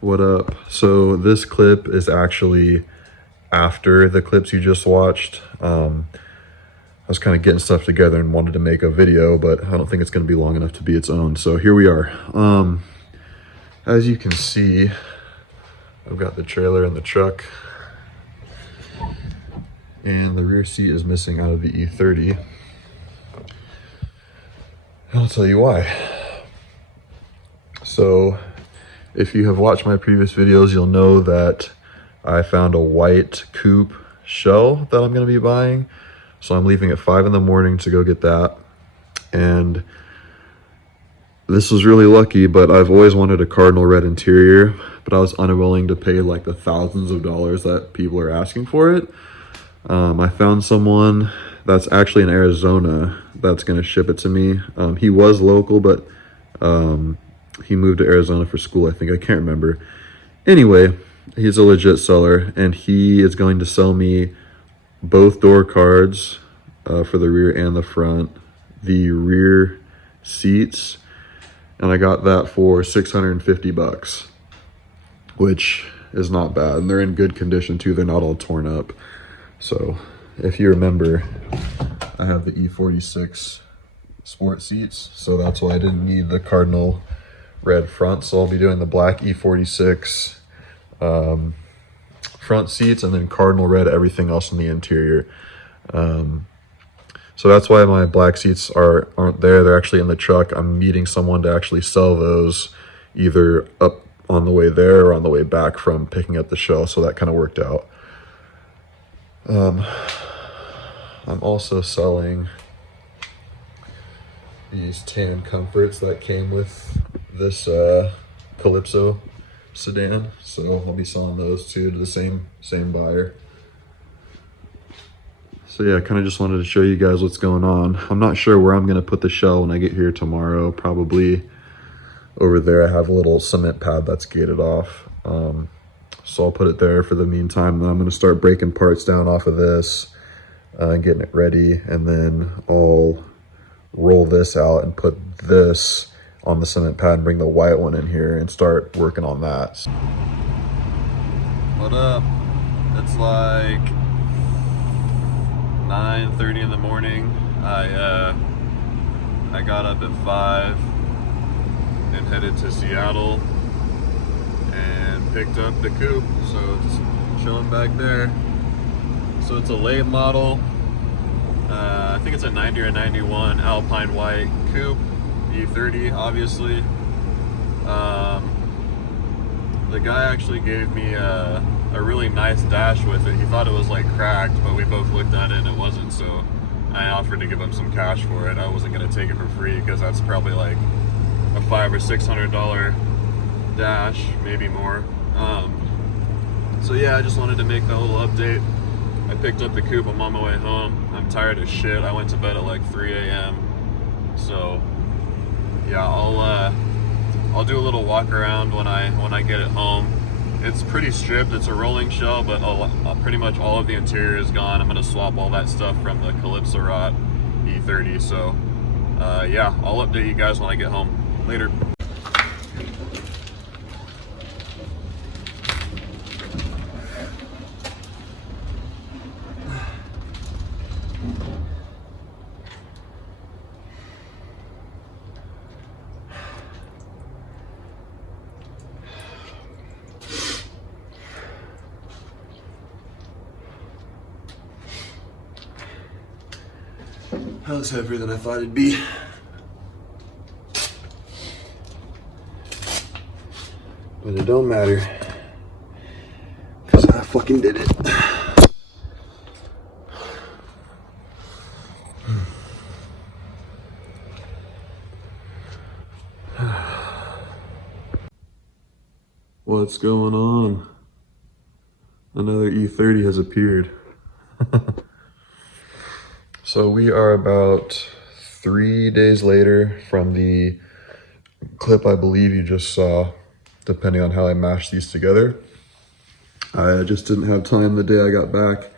What up? So this clip is actually after the clips you just watched. I was kind of getting stuff together and wanted to make a video, but I don't think it's going to be long enough to be its own. So here we are. As you can see, I've got the trailer and the truck, and the rear seat is missing out of the e30. I'll tell you why. So if you have watched my previous videos, you'll know that I found a white coupe shell that I'm going to be buying. So I'm leaving at 5 in the morning to go get that. And this was really lucky, but I've always wanted a cardinal red interior, but I was unwilling to pay like the thousands of dollars that people are asking for it. I found someone that's actually in Arizona that's going to ship it to me. He was local, but he moved to Arizona for school, I think. I can't remember. Anyway, he's a legit seller, and he is going to sell me both door cards for the rear and the front, the rear seats, and I got that for 650 bucks, which is not bad. And they're in good condition too. They're not all torn up. So if you remember, I have the e46 sport seats, so that's why I didn't need the cardinal red front. So I'll be doing the black e46 front seats, and then cardinal red everything else in the interior. So that's why my black seats aren't there. They're actually in the truck. I'm meeting someone to actually sell those, either up on the way there or on the way back from picking up the shell. So that kind of worked out. I'm also selling these tan comforts that came with this Calypso sedan, so I'll be selling those too to the same buyer. So yeah, I kind of just wanted to show you guys what's going on. I'm not sure where I'm going to put the shell when I get here tomorrow. Probably over there. I have a little cement pad that's gated off, so I'll put it there for the meantime. Then I'm going to start breaking parts down off of this, getting it ready, and then I'll roll this out and put this on the cement pad and bring the white one in here and start working on that. What up? It's like 9:30 in the morning. I got up at 5 and headed to Seattle and picked up the coupe, so it's chilling back there. So it's a late model. I think it's a 90 or 91 alpine white coupe, e30 obviously. The guy actually gave me a really nice dash with it. He thought it was like cracked, but we both looked at it and it wasn't, so I offered to give him some cash for it. I wasn't going to take it for free because that's probably like a $500 or $600 dash, maybe more. So yeah, I just wanted to make that little update. I picked up the coupe. I'm on my way home. I'm tired as shit. I went to bed at like 3 a.m. So yeah, I'll do a little walk around when I get it home. It's pretty stripped. It's a rolling shell, but pretty much all of the interior is gone. I'm gonna swap all that stuff from the Calypso Rot e30. So yeah, I'll update you guys when I get home. Later. That was heavier than I thought it'd be. But it don't matter, because I fucking did it. What's going on? Another e30 has appeared. So we are about 3 days later from the clip I believe you just saw, depending on how I mashed these together. I just didn't have time the day I got back.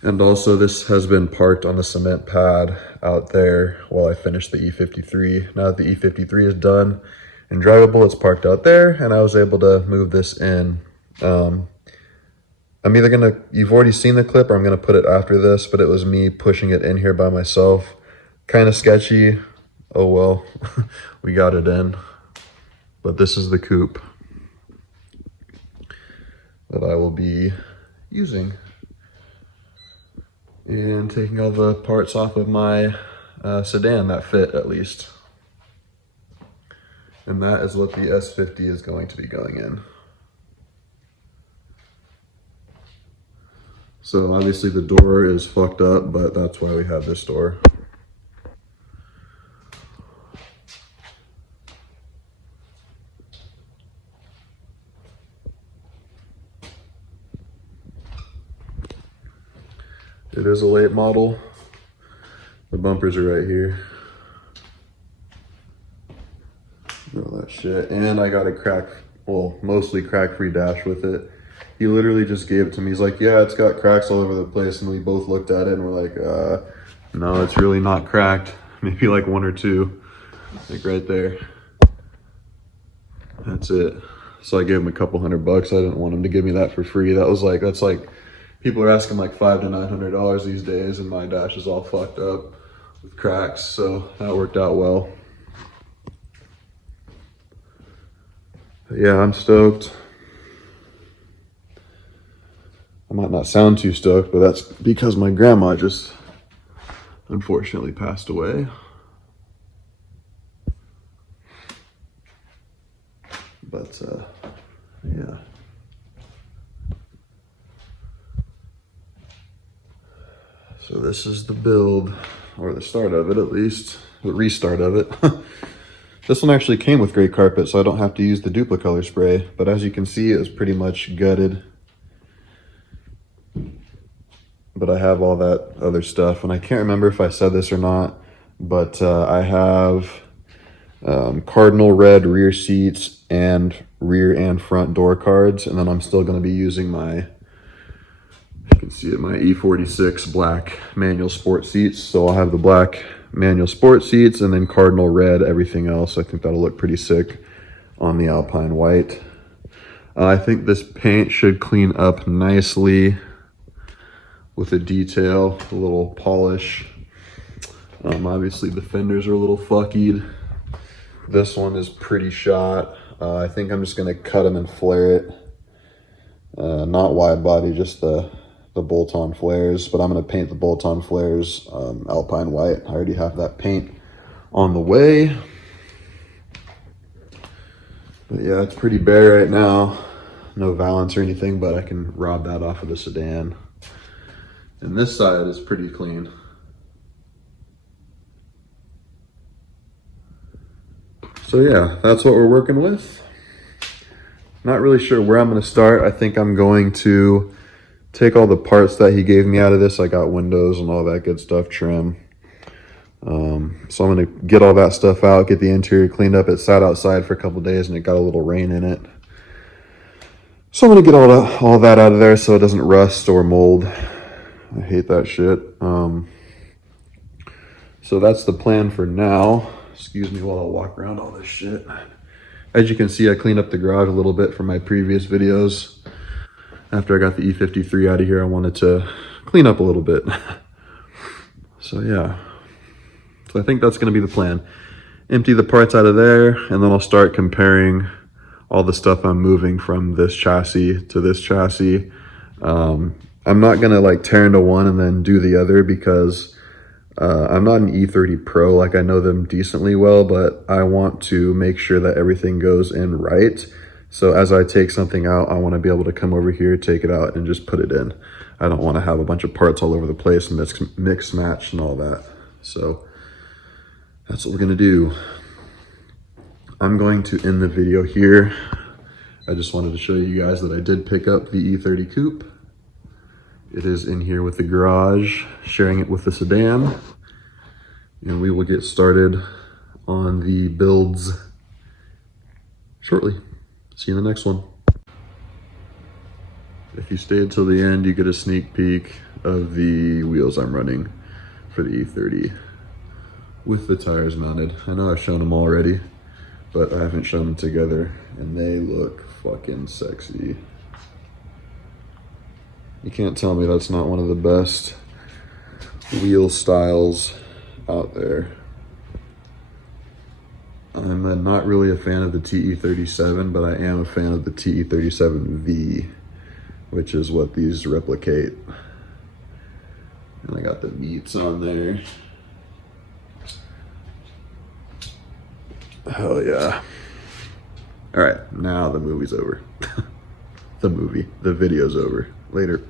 And also this has been parked on the cement pad out there while I finish the E53. Now that the E53 is done In drivable, it's parked out there, and I was able to move this in. I'm either gonna, you've already seen the clip, or I'm gonna put it after this, but it was me pushing it in here by myself. Kind of sketchy. Oh well, we got it in. But this is the coupe that I will be using. And taking all the parts off of my sedan that fit, at least. And that is what the S50 is going to be going in. So obviously the door is fucked up, but that's why we have this door. It is a late model. The bumpers are right here. All that shit. And I got a mostly crack-free dash with it. He literally just gave it to me. He's like, yeah, it's got cracks all over the place. And we both looked at it and we're like, no, it's really not cracked. Maybe like one or two, like right there. That's it. So I gave him a couple $100. I didn't want him to give me that for free. That's like, people are asking like $500 to $900 these days, and my dash is all fucked up with cracks, so that worked out well. But yeah, I'm stoked. I might not sound too stoked, but that's because my grandma just unfortunately passed away. But yeah. So this is the build, or the start of it at least, the restart of it. This one actually came with gray carpet, so I don't have to use the Duplicolor spray. But as you can see, it was pretty much gutted. But I have all that other stuff, and I can't remember if I said this or not, but I have cardinal red rear seats and rear and front door cards, and then I'm still going to be using my, you can see it, my e46 black manual sport seats. So I'll have the black manual sport seats and then cardinal red everything else. I think that'll look pretty sick on the Alpine white. I think this paint should clean up nicely with a detail, a little polish. Obviously the fenders are a little fuckied. This one is pretty shot. I think I'm just gonna cut them and flare it. Not wide body, just the bolt-on flares, but I'm gonna paint the bolt-on flares Alpine white. I already have that paint on the way. But yeah, it's pretty bare right now. No valance or anything, but I can rob that off of the sedan. And this side is pretty clean. So yeah, that's what we're working with. Not really sure where I'm gonna start. I think I'm going to take all the parts that he gave me out of this. I got windows and all that good stuff, trim. So I'm gonna get all that stuff out, get the interior cleaned up. It sat outside for a couple days and it got a little rain in it. So I'm gonna get all that out of there so it doesn't rust or mold. I hate that shit. So that's the plan for now. Excuse me while I walk around all this shit. As you can see, I cleaned up the garage a little bit from my previous videos. After I got the E53 out of here, I wanted to clean up a little bit. So yeah. So I think that's gonna be the plan. Empty the parts out of there, and then I'll start comparing all the stuff I'm moving from this chassis to this chassis. I'm not gonna like tear into one and then do the other because I'm not an E30 Pro, like I know them decently well, but I want to make sure that everything goes in right. So as I take something out, I want to be able to come over here, take it out, and just put it in. I don't want to have a bunch of parts all over the place, mix, match, and all that. So that's what we're gonna do. I'm going to end the video here. I just wanted to show you guys that I did pick up the E30 Coupe. It is in here with the garage, sharing it with the sedan. And we will get started on the builds shortly. See you in the next one. If you stayed till the end, you get a sneak peek of the wheels I'm running for the E30 with the tires mounted. I know I've shown them already, but I haven't shown them together, and they look fucking sexy. You can't tell me that's not one of the best wheel styles out there. I'm not really a fan of the TE37, but I am a fan of the TE37V, which is what these replicate. And I got the meats on there. Hell yeah. All right, now the movie's over. The video's over. Later.